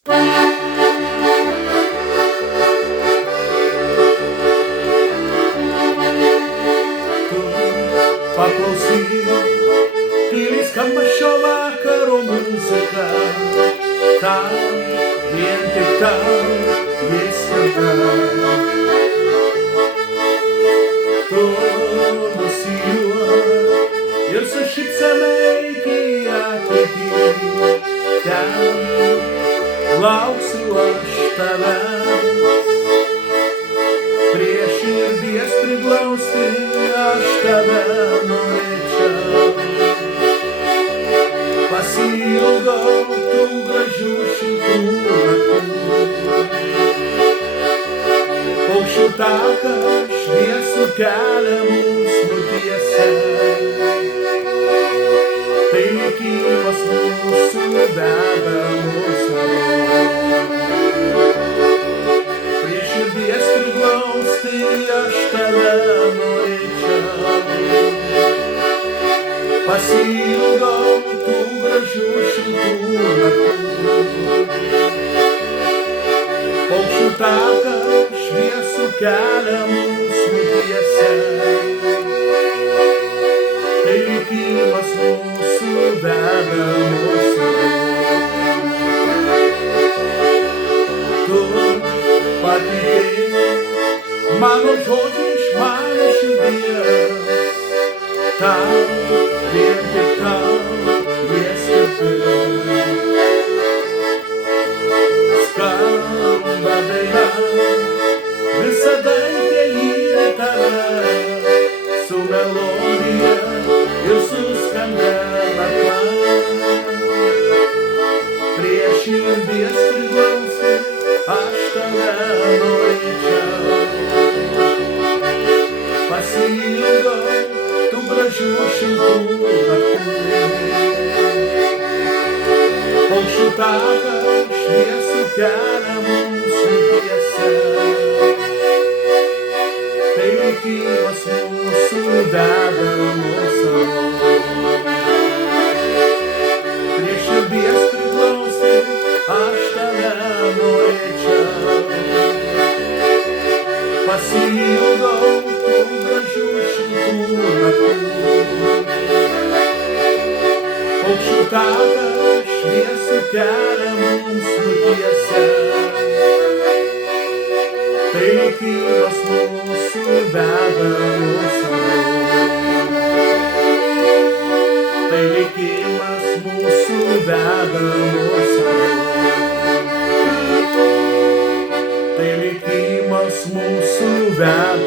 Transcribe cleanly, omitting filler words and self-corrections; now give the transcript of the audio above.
Paklausyk, tyliai skamba šio vakaro muzika, tau, vien tik tau jis skirta. Tu nusijuok ir su šypsena eik į ateitį, ten lauksiu aš tavęs. Prie širdies priglausti aš tave norėčiau. Pasiilgau tų gražių šiltų naktų. Paukščių taką šviesų kelią mums nutiesia. Tai likimas mūsų veda mus namo. Prie širdies priglausti aš tave norėčiau. Pasiilgau tų gražių šiltų naktų. Paukščių taką šviesų kelią mums nutiesia. Tai likimas mūsų veda mus namo. Tu patikėk mano žodžiai iš mano širdies, tau, vien tik tau jie skirti. Skamba daina, visada lydi tave, su melodija ir su skambena tau. Prie širdies priglausti aš tave norėčiau. Pasiilgau tų gražių šiltų naktų. Paukščių taką šviesų kelią mums nutiesia. Tai likimas mūsų veda mus namo. Prie širdies priglausti aš tave norėčiau. Pasiilgau tų gražių šiltų naktų. Paukščių taką šviesų kelią mums nutiesia. Tai likimas mūsų veda mus namo. Tai likimas mūsų veda mus namo. Tai likimas mūsų veda